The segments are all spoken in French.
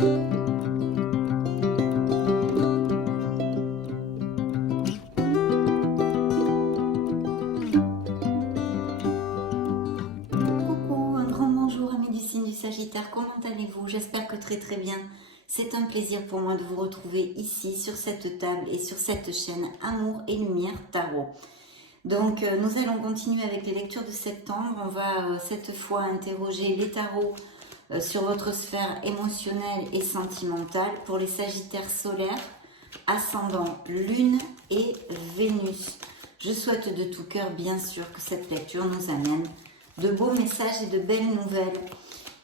Coucou, un grand bonjour amis du signe du Sagittaire, comment allez-vous? J'espère que très bien. C'est un plaisir pour moi de vous retrouver ici sur cette table et sur cette chaîne Amour et Lumière Tarot. Donc nous allons continuer avec les lectures de septembre. On va cette fois interroger les tarots sur votre sphère émotionnelle et sentimentale pour les Sagittaires solaires, ascendant Lune et Vénus. Je souhaite de tout cœur bien sûr que cette lecture nous amène de beaux messages et de belles nouvelles.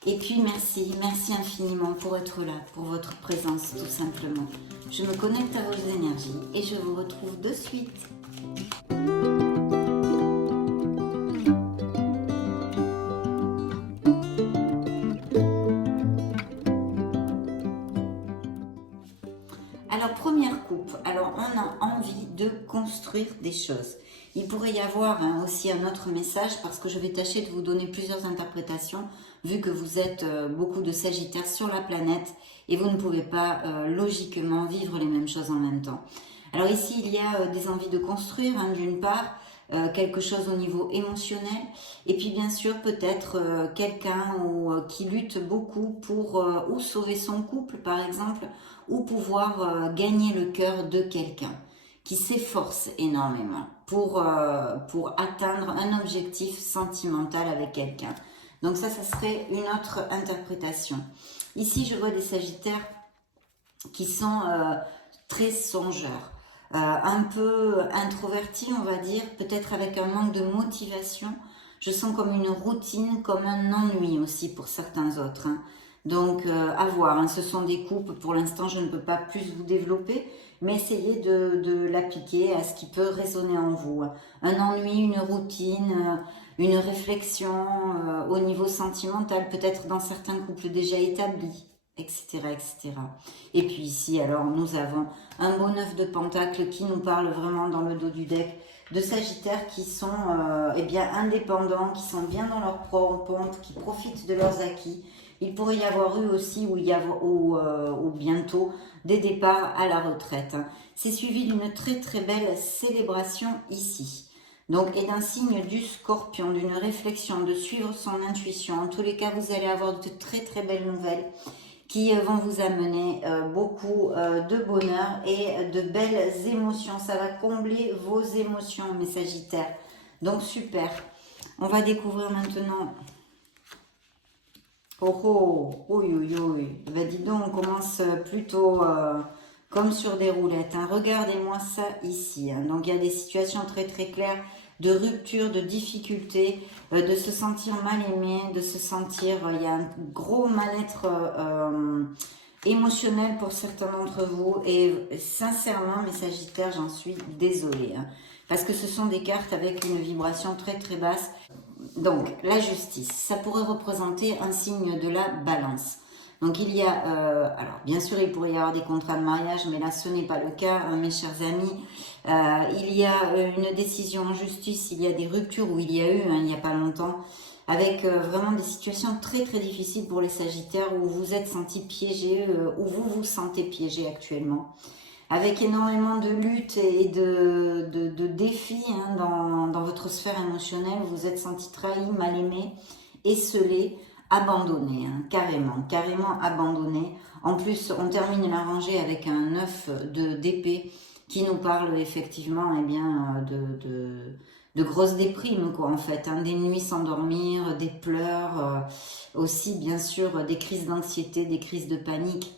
Et puis merci infiniment pour être là, pour votre présence tout simplement. Je me connecte à vos énergies et je vous retrouve de suite. Alors première coupe, alors on a envie de construire des choses. Il pourrait y avoir aussi un autre message parce que je vais tâcher de vous donner plusieurs interprétations vu que vous êtes beaucoup de Sagittaires sur la planète et vous ne pouvez pas logiquement vivre les mêmes choses en même temps. Alors ici il y a des envies de construire d'une part, quelque chose au niveau émotionnel et puis bien sûr peut-être quelqu'un qui lutte beaucoup pour ou sauver son couple par exemple ou pouvoir gagner le cœur de quelqu'un qui s'efforce énormément pour atteindre un objectif sentimental avec quelqu'un. Donc ça serait une autre interprétation. Ici, je vois des Sagittaires qui sont très songeurs, un peu introvertis, on va dire, peut-être avec un manque de motivation. Je sens comme une routine, comme un ennui aussi pour certains autres. Donc, à voir, ce sont des coupes, pour l'instant, je ne peux pas plus vous développer, mais essayez de l'appliquer à ce qui peut résonner en vous. Un ennui, une routine, une réflexion au niveau sentimental, peut-être dans certains couples déjà établis, etc., etc. Et puis ici, alors, nous avons un beau 9 de Pentacle qui nous parle vraiment dans le dos du deck de Sagittaires qui sont bien indépendants, qui sont bien dans leur pompe, qui profitent de leurs acquis. Il pourrait y avoir eu aussi, ou bientôt, des départs à la retraite. C'est suivi d'une très belle célébration ici. Donc, et d'un signe du Scorpion, d'une réflexion, de suivre son intuition. En tous les cas, vous allez avoir de très belles nouvelles qui vont vous amener beaucoup de bonheur et de belles émotions. Ça va combler vos émotions, mes Sagittaires. Donc, super. On va découvrir maintenant... Ben dis donc, on commence plutôt comme sur des roulettes. Regardez-moi ça ici. Donc il y a des situations très claires de rupture, de difficulté, de se sentir mal aimé, de se sentir... il y a un gros mal-être émotionnel pour certains d'entre vous. Et sincèrement, mes Sagittaires, j'en suis désolée. Parce que ce sont des cartes avec une vibration très basse. Donc, la justice, ça pourrait représenter un signe de la balance. Donc, il y a, alors bien sûr, il pourrait y avoir des contrats de mariage, mais là, ce n'est pas le cas, mes chers amis. Il y a une décision en justice, il y a des ruptures où il y a eu, il n'y a pas longtemps, avec vraiment des situations très difficiles pour les Sagittaires où vous êtes sentis piégés, où vous vous sentez piégés actuellement. Avec énormément de luttes et de défis dans votre sphère émotionnelle, vous vous êtes senti trahi, mal aimé, esseulé, abandonné, carrément abandonné. En plus, on termine la rangée avec un 9 d'épée qui nous parle effectivement de grosses déprimes, quoi, en fait, des nuits sans dormir, des pleurs, aussi bien sûr des crises d'anxiété, des crises de panique.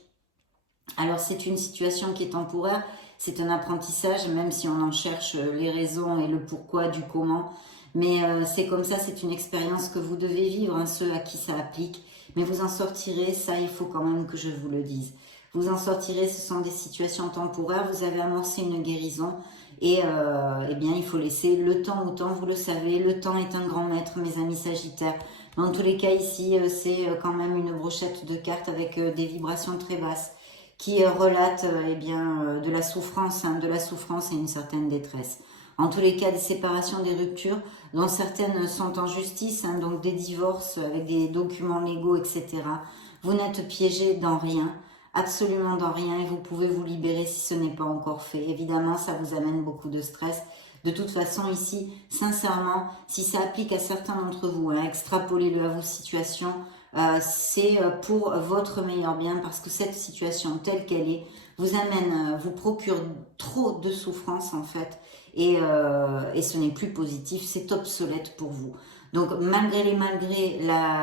Alors c'est une situation qui est temporaire, c'est un apprentissage, même si on en cherche les raisons et le pourquoi du comment. Mais c'est comme ça, c'est une expérience que vous devez vivre, ceux à qui ça applique. Mais vous en sortirez, ça il faut quand même que je vous le dise. Vous en sortirez, ce sont des situations temporaires, vous avez amorcé une guérison. Et bien il faut laisser le temps au temps, vous le savez, le temps est un grand maître, mes amis Sagittaires. Dans tous les cas ici, c'est quand même une brochette de cartes avec des vibrations très basses, qui relate de la souffrance et une certaine détresse. En tous les cas, des séparations, des ruptures, dont certaines sont en justice, donc des divorces avec des documents légaux, etc. Vous n'êtes piégé dans rien. absolument dans rien et vous pouvez vous libérer si ce n'est pas encore fait. Évidemment, ça vous amène beaucoup de stress. De toute façon, ici, sincèrement, si ça applique à certains d'entre vous, hein, extrapolez-le à vos situations, c'est pour votre meilleur bien parce que cette situation telle qu'elle est vous amène, vous procure trop de souffrance en fait et ce n'est plus positif, c'est obsolète pour vous. Donc malgré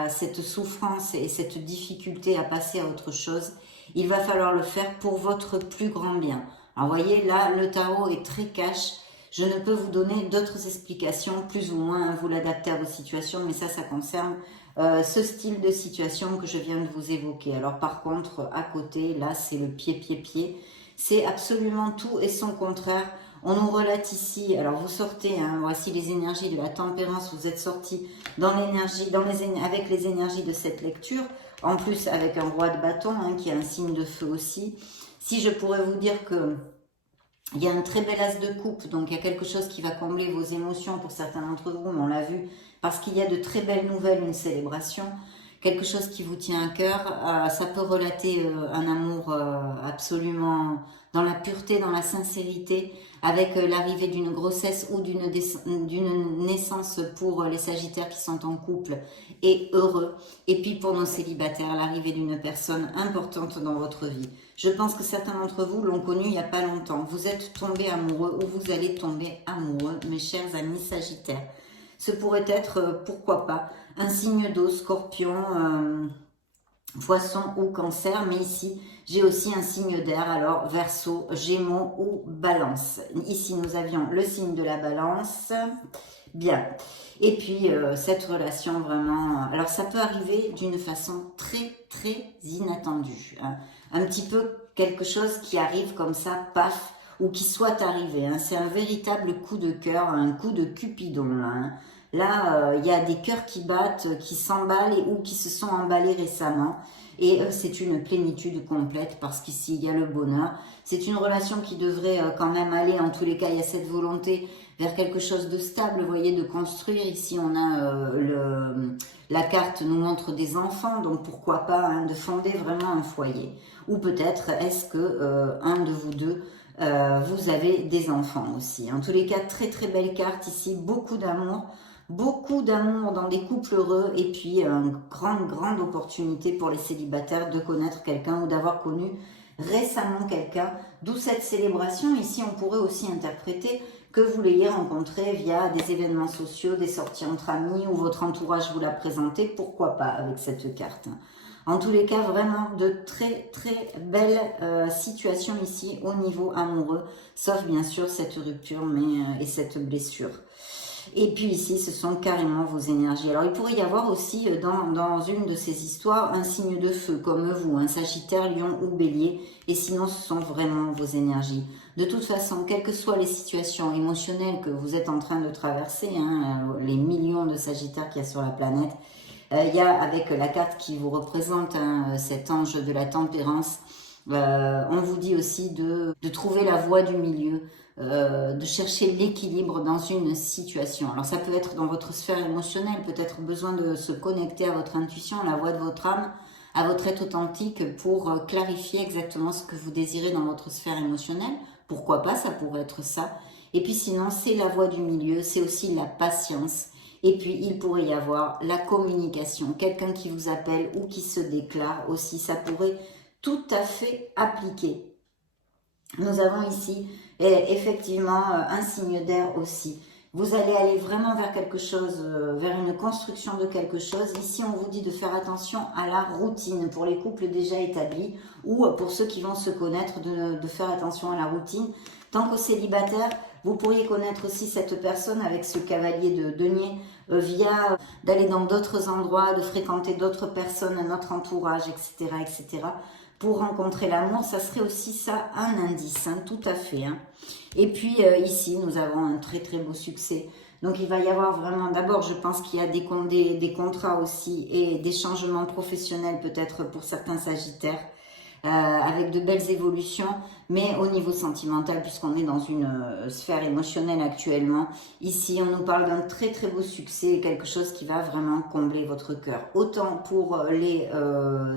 cette souffrance et cette difficulté à passer à autre chose, il va falloir le faire pour votre plus grand bien. Alors vous voyez là, le tarot est très cash. Je ne peux vous donner d'autres explications, plus ou moins, vous l'adapter à vos situations, mais ça concerne ce style de situation que je viens de vous évoquer. Alors par contre, à côté, là, c'est le pied. C'est absolument tout et son contraire. On nous relate ici, alors vous sortez, hein, voici les énergies de la tempérance, vous êtes sortis avec les énergies de cette lecture, en plus avec un roi de bâton, hein, qui est un signe de feu aussi. Si je pourrais vous dire que il y a un très bel as de coupe, donc il y a quelque chose qui va combler vos émotions pour certains d'entre vous, mais on l'a vu, parce qu'il y a de très belles nouvelles, une célébration, quelque chose qui vous tient à cœur. Ça peut relater un amour absolument dans la pureté, dans la sincérité, avec l'arrivée d'une grossesse ou d'une naissance pour les Sagittaires qui sont en couple et heureux. Et puis pour nos célibataires, l'arrivée d'une personne importante dans votre vie. Je pense que certains d'entre vous l'ont connu il n'y a pas longtemps. Vous êtes tombé amoureux ou vous allez tomber amoureux, mes chers amis Sagittaires. Ce pourrait être, pourquoi pas, un signe d'eau, Scorpion, Poisson ou Cancer, mais ici, j'ai aussi un signe d'air, alors Verseau, Gémeaux ou Balance. Ici, nous avions le signe de la Balance. Bien. Et puis, cette relation vraiment... Alors, ça peut arriver d'une façon très inattendue. Hein. Un petit peu quelque chose qui arrive comme ça, paf, ou qui soit arrivé. Hein. C'est un véritable coup de cœur, un coup de Cupidon. Là, hein. Là, il y a des cœurs qui battent, qui s'emballent ou qui se sont emballés récemment. Et c'est une plénitude complète parce qu'ici, il y a le bonheur. C'est une relation qui devrait quand même aller, en tous les cas, il y a cette volonté vers quelque chose de stable, vous voyez, de construire. Ici, on a la carte nous montre des enfants, donc pourquoi pas hein, de fonder vraiment un foyer. Ou peut-être, est-ce que un de vous deux, vous avez des enfants aussi. En tous les cas, très belle carte ici, beaucoup d'amour dans des couples heureux et puis une grande opportunité pour les célibataires de connaître quelqu'un ou d'avoir connu récemment quelqu'un, d'où cette célébration. Ici, on pourrait aussi interpréter que vous l'ayez rencontré via des événements sociaux, des sorties entre amis ou votre entourage vous l'a présenté, pourquoi pas avec cette carte. En tous les cas, vraiment de très belles situations ici au niveau amoureux, sauf bien sûr cette rupture et cette blessure. Et puis ici, ce sont carrément vos énergies. Alors, il pourrait y avoir aussi dans une de ces histoires un signe de feu, comme vous, un Sagittaire, Lion ou Bélier. Et sinon, ce sont vraiment vos énergies. De toute façon, quelles que soient les situations émotionnelles que vous êtes en train de traverser, hein, les millions de Sagittaires qu'il y a sur la planète, il y a avec la carte qui vous représente, hein, cet ange de la tempérance, on vous dit aussi de trouver la voie du milieu, de chercher l'équilibre dans une situation. Alors ça peut être dans votre sphère émotionnelle, peut-être besoin de se connecter à votre intuition, à la voix de votre âme, à votre être authentique pour clarifier exactement ce que vous désirez dans votre sphère émotionnelle. Pourquoi pas, ça pourrait être ça. Et puis sinon, c'est la voie du milieu, c'est aussi la patience. Et puis, il pourrait y avoir la communication, quelqu'un qui vous appelle ou qui se déclare aussi, ça pourrait tout à fait appliquer. Nous avons ici effectivement un signe d'air aussi. Vous allez aller vraiment vers quelque chose, vers une construction de quelque chose. Ici, on vous dit de faire attention à la routine pour les couples déjà établis ou pour ceux qui vont se connaître, de faire attention à la routine. Tant qu'au célibataire, vous pourriez connaître aussi cette personne avec ce cavalier de denier via d'aller dans d'autres endroits, de fréquenter d'autres personnes, notre entourage, etc. Pour rencontrer l'amour, ça serait aussi ça un indice, hein, tout à fait. Hein. Et puis ici, nous avons un très beau succès. Donc il va y avoir vraiment, d'abord je pense qu'il y a des contrats aussi et des changements professionnels peut-être pour certains Sagittaires. avec de belles évolutions, mais au niveau sentimental, puisqu'on est dans une sphère émotionnelle actuellement, ici on nous parle d'un très très beau succès, quelque chose qui va vraiment combler votre cœur. Autant pour les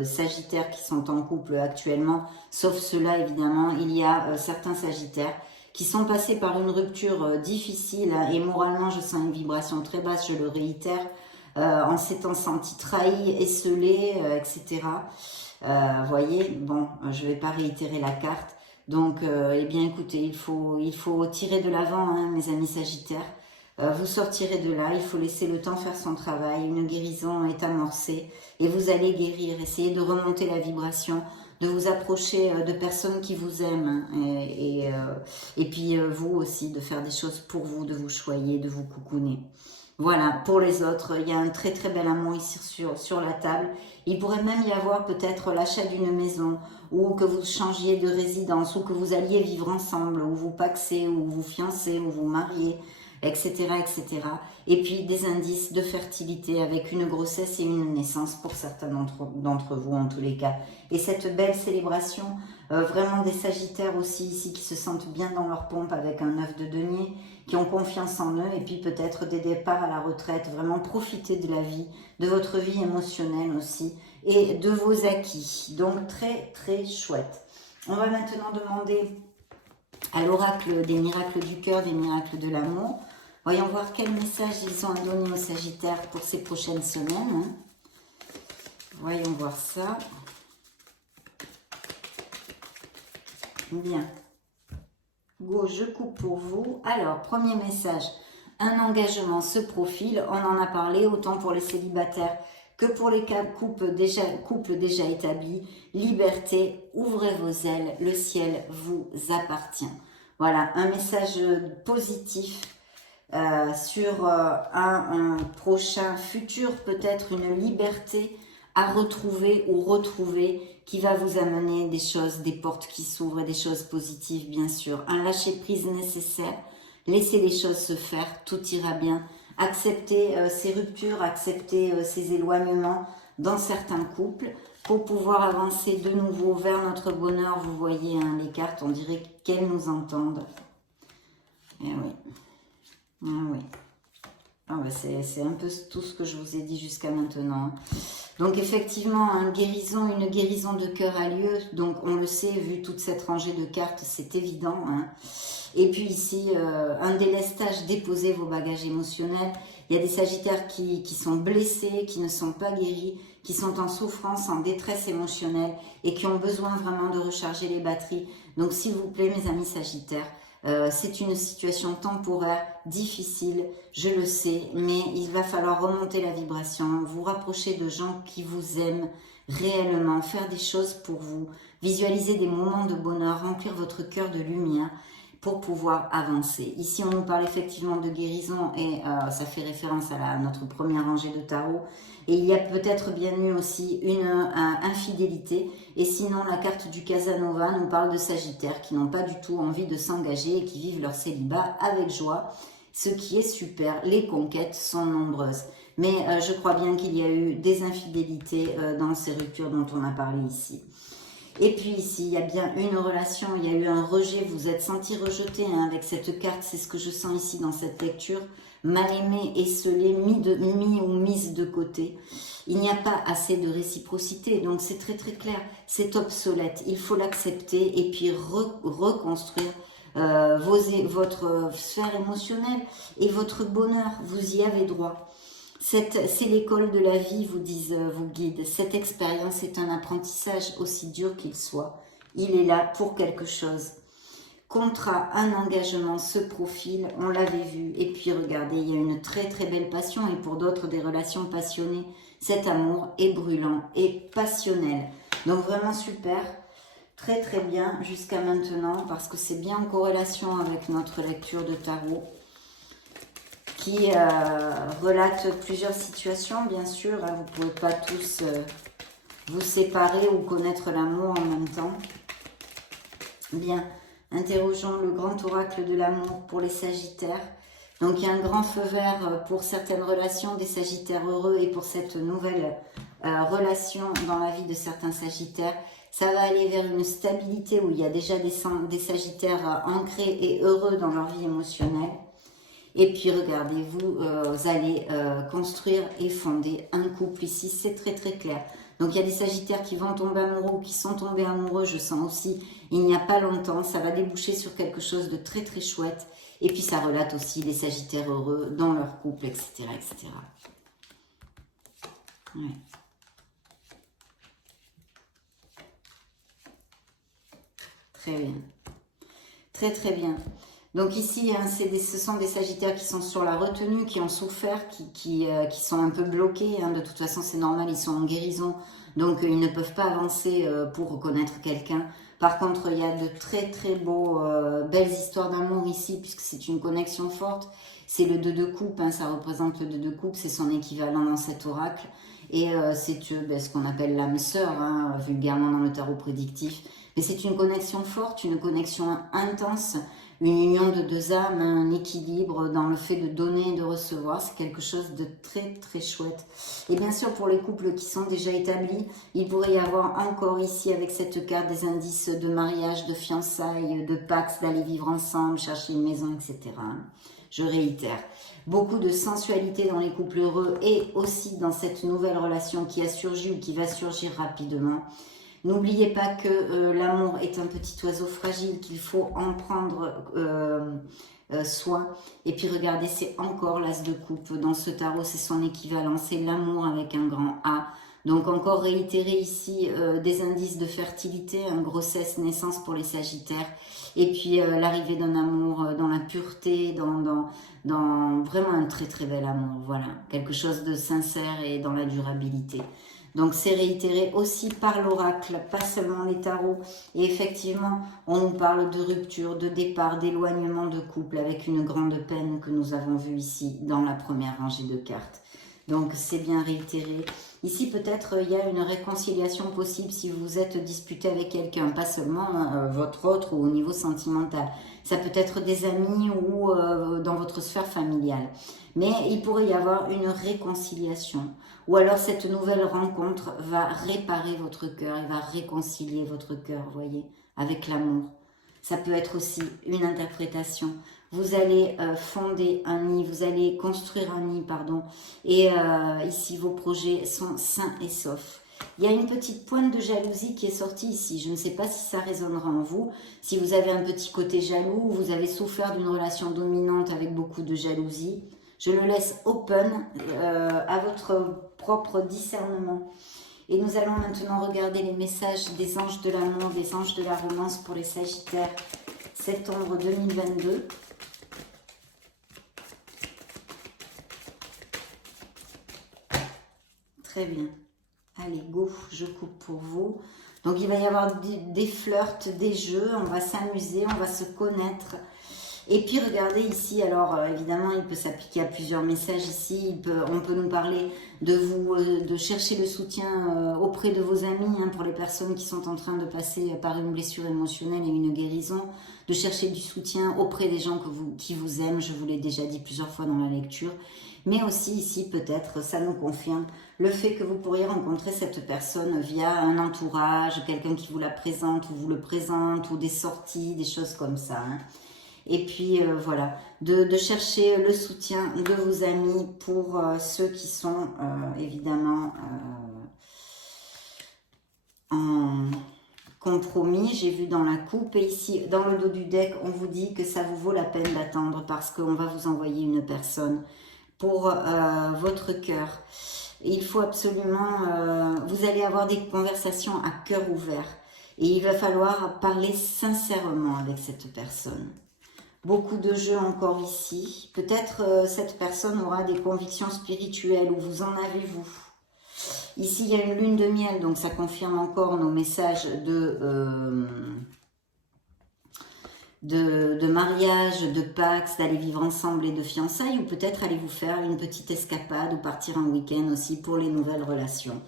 Sagittaires qui sont en couple actuellement, sauf ceux-là évidemment, il y a certains Sagittaires qui sont passés par une rupture difficile, hein, et moralement je sens une vibration très basse, je le réitère, en s'étant senti trahi, esselé, etc. Voyez, bon, je ne vais pas réitérer la carte. Donc, eh bien, écoutez, il faut tirer de l'avant, hein, mes amis Sagittaires. Vous sortirez de là, il faut laisser le temps faire son travail. Une guérison est amorcée et vous allez guérir. Essayez de remonter la vibration, de vous approcher de personnes qui vous aiment, hein, et puis vous aussi, de faire des choses pour vous, de vous choyer, de vous coucouner. Voilà, pour les autres, il y a un très très bel amour ici sur la table. Il pourrait même y avoir peut-être l'achat d'une maison, ou que vous changiez de résidence, ou que vous alliez vivre ensemble, ou vous paxez, ou vous fiancez, ou vous mariez, etc., etc. Et puis des indices de fertilité avec une grossesse et une naissance pour certains d'entre vous en tous les cas. Et cette belle célébration, vraiment des Sagittaires aussi ici qui se sentent bien dans leur pompe avec un œuf de denier, qui ont confiance en eux, et puis peut-être des départs à la retraite, vraiment profiter de la vie, de votre vie émotionnelle aussi, et de vos acquis. Donc très très chouette. On va maintenant demander à l'oracle des miracles du cœur, des miracles de l'amour. Voyons voir quel message ils ont à donner aux Sagittaires pour ces prochaines semaines. Voyons voir ça. Bien. Go, je coupe pour vous. Alors, premier message. Un engagement se profile. On en a parlé autant pour les célibataires que pour les couples déjà établis. Liberté, ouvrez vos ailes. Le ciel vous appartient. Voilà, un message positif sur un prochain futur, peut-être une liberté à retrouver ou retrouver qui va vous amener des choses, des portes qui s'ouvrent, des choses positives bien sûr. Un lâcher-prise nécessaire, laissez les choses se faire, tout ira bien. Acceptez ces ruptures, acceptez ces éloignements dans certains couples pour pouvoir avancer de nouveau vers notre bonheur. Vous voyez, hein, les cartes, on dirait qu'elles nous entendent. Eh oui. Ah oui. Ah ouais, c'est un peu tout ce que je vous ai dit jusqu'à maintenant. Donc effectivement, une guérison de cœur a lieu. Donc on le sait, vu toute cette rangée de cartes, c'est évident, hein. Et puis ici, un délestage, déposez vos bagages émotionnels. Il y a des Sagittaires qui sont blessés, qui ne sont pas guéris, qui sont en souffrance, en détresse émotionnelle et qui ont besoin vraiment de recharger les batteries. Donc s'il vous plaît, mes amis Sagittaires, c'est une situation temporaire, difficile, je le sais, mais il va falloir remonter la vibration, vous rapprocher de gens qui vous aiment réellement, faire des choses pour vous, visualiser des moments de bonheur, remplir votre cœur de lumière pour pouvoir avancer. Ici, on nous parle effectivement de guérison et ça fait référence à notre première rangée de tarot. Et il y a peut-être bien eu aussi une infidélité. Et sinon, la carte du Casanova nous parle de Sagittaires qui n'ont pas du tout envie de s'engager et qui vivent leur célibat avec joie. Ce qui est super, les conquêtes sont nombreuses. Mais je crois bien qu'il y a eu des infidélités dans ces ruptures dont on a parlé ici. Et puis ici, il y a bien une relation, il y a eu un rejet, vous vous êtes senti rejeté, hein, avec cette carte, c'est ce que je sens ici dans cette lecture. Mal aimé, esselé, mis ou mise de côté. Il n'y a pas assez de réciprocité, donc c'est très très clair, c'est obsolète. Il faut l'accepter et puis reconstruire votre sphère émotionnelle et votre bonheur, vous y avez droit. C'est l'école de la vie, vous disent vos guides. Cette expérience est un apprentissage aussi dur qu'il soit. Il est là pour quelque chose. Contrat, un engagement se profile, on l'avait vu. Et puis regardez, il y a une très très belle passion et pour d'autres des relations passionnées. Cet amour est brûlant et passionnel. Donc vraiment super, très très bien jusqu'à maintenant parce que c'est bien en corrélation avec notre lecture de tarot, qui relate plusieurs situations, bien sûr. Hein, vous ne pouvez pas tous vous séparer ou connaître l'amour en même temps. Bien, interrogeons le grand oracle de l'amour pour les Sagittaires. Donc, il y a un grand feu vert pour certaines relations des Sagittaires heureux et pour cette nouvelle relation dans la vie de certains Sagittaires. Ça va aller vers une stabilité où il y a déjà des Sagittaires ancrés et heureux dans leur vie émotionnelle. Et puis regardez, vous allez construire et fonder un couple ici, c'est très très clair. Donc il y a des Sagittaires qui vont tomber amoureux ou qui sont tombés amoureux, je sens aussi, il n'y a pas longtemps, ça va déboucher sur quelque chose de très très chouette. Et puis ça relate aussi les Sagittaires heureux dans leur couple, etc. etc. Ouais. Très bien. Très très bien. Donc ici, hein, ce sont des Sagittaires qui sont sur la retenue, qui ont souffert, qui sont un peu bloqués. Hein. De toute façon, c'est normal, ils sont en guérison. Donc, ils ne peuvent pas avancer pour reconnaître quelqu'un. Par contre, il y a de très très belles histoires d'amour ici, puisque c'est une connexion forte. C'est le 2 de coupe, hein, ça représente le 2 de coupe, c'est son équivalent dans cet oracle. Et c'est ce qu'on appelle l'âme sœur, hein, vulgairement dans le tarot prédictif. Mais c'est une connexion forte, une connexion intense, une union de deux âmes, un équilibre dans le fait de donner et de recevoir. C'est quelque chose de très très chouette. Et bien sûr, pour les couples qui sont déjà établis, il pourrait y avoir encore ici avec cette carte des indices de mariage, de fiançailles, de pax, d'aller vivre ensemble, chercher une maison, etc. Je réitère, beaucoup de sensualité dans les couples heureux et aussi dans cette nouvelle relation qui a surgi ou qui va surgir rapidement. N'oubliez pas que l'amour est un petit oiseau fragile, qu'il faut en prendre soin. Et puis regardez, c'est encore l'as de coupe. Dans ce tarot, c'est son équivalent, c'est l'amour avec un grand A. Donc encore réitérer ici des indices de fertilité, hein, grossesse, naissance pour les Sagittaires. Et puis l'arrivée d'un amour dans la pureté, dans vraiment un très très bel amour. Voilà, quelque chose de sincère et dans la durabilité. Donc c'est réitéré aussi par l'oracle, pas seulement les tarots. Et effectivement, on nous parle de rupture, de départ, d'éloignement de couple avec une grande peine que nous avons vue ici dans la première rangée de cartes. Donc c'est bien réitéré. Ici peut-être il y a une réconciliation possible si vous vous êtes disputé avec quelqu'un, pas seulement votre autre ou au niveau sentimental. Ça peut être des amis ou dans votre sphère familiale. Mais il pourrait y avoir une réconciliation. Ou alors cette nouvelle rencontre va réparer votre cœur, elle va réconcilier votre cœur, voyez, avec l'amour. Ça peut être aussi une interprétation. Vous allez fonder un nid, vous allez construire un nid, pardon. Et ici, vos projets sont sains et saufs. Il y a une petite pointe de jalousie qui est sortie ici. Je ne sais pas si ça résonnera en vous. Si vous avez un petit côté jaloux, vous avez souffert d'une relation dominante avec beaucoup de jalousie, je le laisse open à votre propre discernement. Et nous allons maintenant regarder les messages des anges de l'amour, des anges de la romance pour les Sagittaires, septembre 2022. Très bien. Allez, go, je coupe pour vous. Donc, il va y avoir des flirts, des jeux, on va s'amuser, on va se connaître. Et puis, regardez ici, alors évidemment, il peut s'appliquer à plusieurs messages ici. On peut nous parler de chercher le soutien auprès de vos amis, hein, pour les personnes qui sont en train de passer par une blessure émotionnelle et une guérison. De chercher du soutien auprès des gens qui vous aiment, je vous l'ai déjà dit plusieurs fois dans la lecture. Mais aussi ici, peut-être, ça nous confirme le fait que vous pourriez rencontrer cette personne via un entourage, quelqu'un qui vous la présente ou vous le présente, ou des sorties, des choses comme ça. Hein. Et puis, voilà, de chercher le soutien de vos amis pour ceux qui sont évidemment en compromis. J'ai vu dans la coupe et ici, dans le dos du deck, on vous dit que ça vous vaut la peine d'attendre parce qu'on va vous envoyer une personne pour votre cœur. Il faut absolument, vous allez avoir des conversations à cœur ouvert et il va falloir parler sincèrement avec cette personne. Beaucoup de jeux encore ici. Peut-être cette personne aura des convictions spirituelles ou vous en avez vous. Ici, il y a une lune de miel, donc ça confirme encore nos messages de mariage, de pax, d'aller vivre ensemble et de fiançailles, ou peut-être allez vous faire une petite escapade ou partir un week-end aussi pour les nouvelles relations.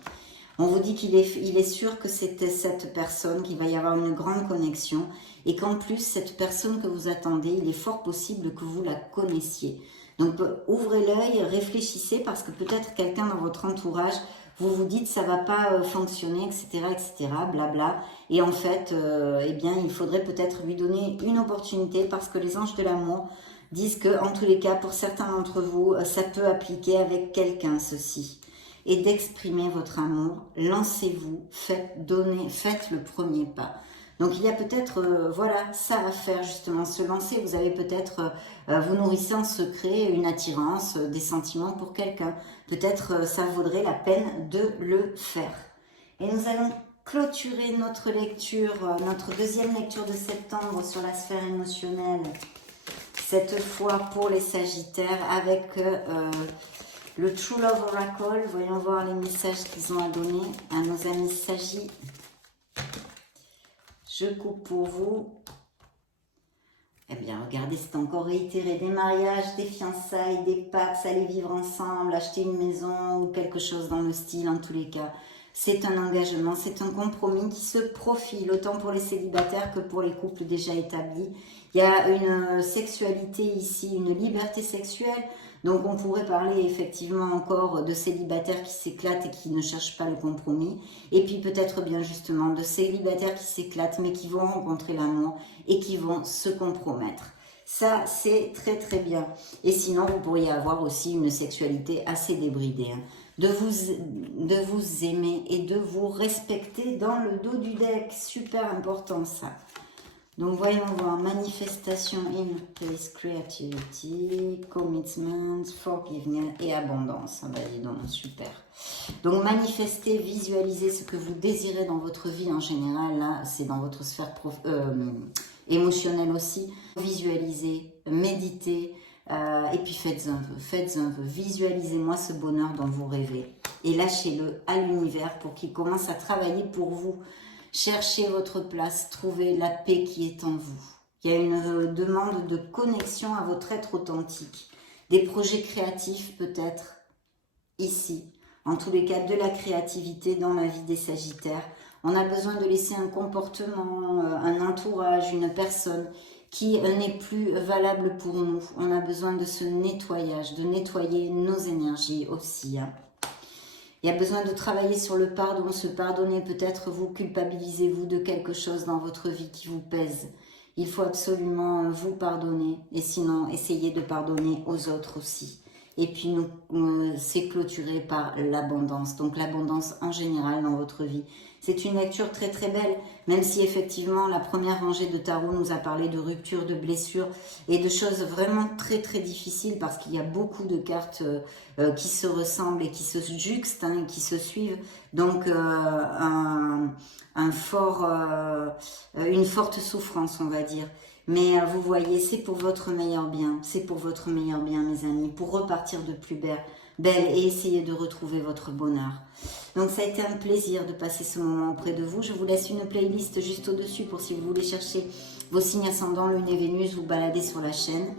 On vous dit qu'il est sûr que c'était cette personne, qu'il va y avoir une grande connexion et qu'en plus, cette personne que vous attendez, il est fort possible que vous la connaissiez. Donc, ouvrez l'œil, réfléchissez parce que peut-être quelqu'un dans votre entourage vous vous dites ça va pas fonctionner, etc., etc., blabla. Et en fait, eh bien, il faudrait peut-être lui donner une opportunité parce que les anges de l'amour disent que, en tous les cas, pour certains d'entre vous, ça peut appliquer avec quelqu'un, ceci. Et d'exprimer votre amour, lancez-vous, faites le premier pas. Donc il y a peut-être, voilà, ça à faire justement, se lancer. Vous avez peut-être, vous nourrissez en secret une attirance, des sentiments pour quelqu'un. Peut-être ça vaudrait la peine de le faire. Et nous allons clôturer notre lecture, notre deuxième lecture de septembre sur la sphère émotionnelle. Cette fois pour les Sagittaires avec le True Love Oracle. Voyons voir les messages qu'ils ont à donner à nos amis Sagis. Je coupe pour vous. Eh bien, regardez, c'est encore réitéré. Des mariages, des fiançailles, des pactes, aller vivre ensemble, acheter une maison ou quelque chose dans le style, en tous les cas. C'est un engagement, c'est un compromis qui se profile, autant pour les célibataires que pour les couples déjà établis. Il y a une sexualité ici, une liberté sexuelle. Donc on pourrait parler effectivement encore de célibataires qui s'éclatent et qui ne cherchent pas le compromis. Et puis peut-être bien justement de célibataires qui s'éclatent mais qui vont rencontrer l'amour et qui vont se compromettre. Ça, c'est très très bien. Et sinon, vous pourriez avoir aussi une sexualité assez débridée. Hein. De vous aimer et de vous respecter dans le dos du deck. Super important ça. Donc voyons voir, manifestation in place, creativity, commitment, forgiveness et abondance. Ah bah dis donc, super. Donc manifester, visualiser ce que vous désirez dans votre vie en général, là c'est dans votre sphère émotionnelle aussi. Visualisez, méditez et puis faites un peu. Visualisez-moi ce bonheur dont vous rêvez et lâchez-le à l'univers pour qu'il commence à travailler pour vous. Cherchez votre place, trouvez la paix qui est en vous. Il y a une demande de connexion à votre être authentique. Des projets créatifs peut-être ici. En tous les cas, de la créativité dans la vie des Sagittaires. On a besoin de laisser un comportement, un entourage, une personne qui n'est plus valable pour nous. On a besoin de ce nettoyage, de nettoyer nos énergies aussi. Hein. Il y a besoin de travailler sur le pardon, se pardonner. Peut-être vous culpabilisez-vous de quelque chose dans votre vie qui vous pèse. Il faut absolument vous pardonner. Et sinon, essayez de pardonner aux autres aussi. Et puis, c'est clôturé par l'abondance. Donc, l'abondance en général dans votre vie. C'est une lecture très très belle, même si effectivement la première rangée de tarot nous a parlé de rupture, de blessures et de choses vraiment très très difficiles parce qu'il y a beaucoup de cartes qui se ressemblent et qui se juxtent, hein, qui se suivent. Donc une forte souffrance, on va dire. Mais vous voyez, c'est pour votre meilleur bien, c'est pour votre meilleur bien mes amis, pour repartir de plus belle et essayer de retrouver votre bonheur. Donc ça a été un plaisir de passer ce moment auprès de vous. Je vous laisse une playlist juste au-dessus pour si vous voulez chercher vos signes ascendants, Lune et Vénus, vous balader sur la chaîne.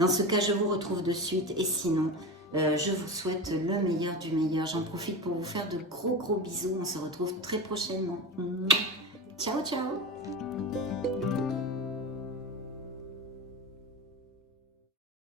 Dans ce cas, je vous retrouve de suite et sinon, je vous souhaite le meilleur du meilleur. J'en profite pour vous faire de gros bisous. On se retrouve très prochainement. Ciao, ciao!